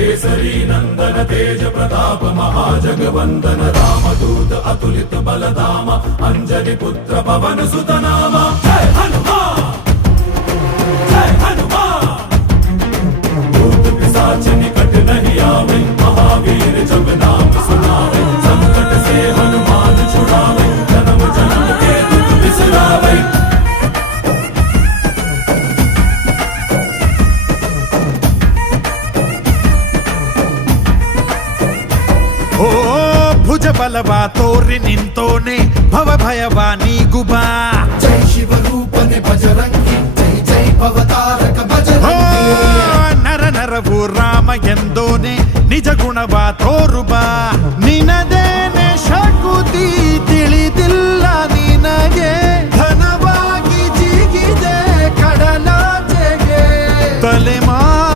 केसरी नंदन तेज प्रताप महाजगवंदन रामदूत अतुलित बलधाम अंजनी पुत्र पवन सुत नाम जय हनुमान जय हनुमान। भूत पिशाच निकट नहीं आवे महावीर जब नाम सुनावे संकट से हनुमान छुड़ावे जन्म जन्म के दुख बिसरावे। ಓ ಭುಜ ಬಲವ ತೋರಿ ನಿಂತೋನೆ ಭವ ಭಯವ ನೀಗುಬಾ ಜೈ ಶಿವ ರೂಪನೆ ಬಜರಂಗಿ ಜೈ ಜೈ ಭವತಾರಕ ಬಜರಂಗಿ ನರ ನರವು ರಾಮ ಎಂದೋನೆ ನಿಜ ಗುಣವ ತೋರುಬಾ ನಿನದೇನೆ ಶಕುನಿ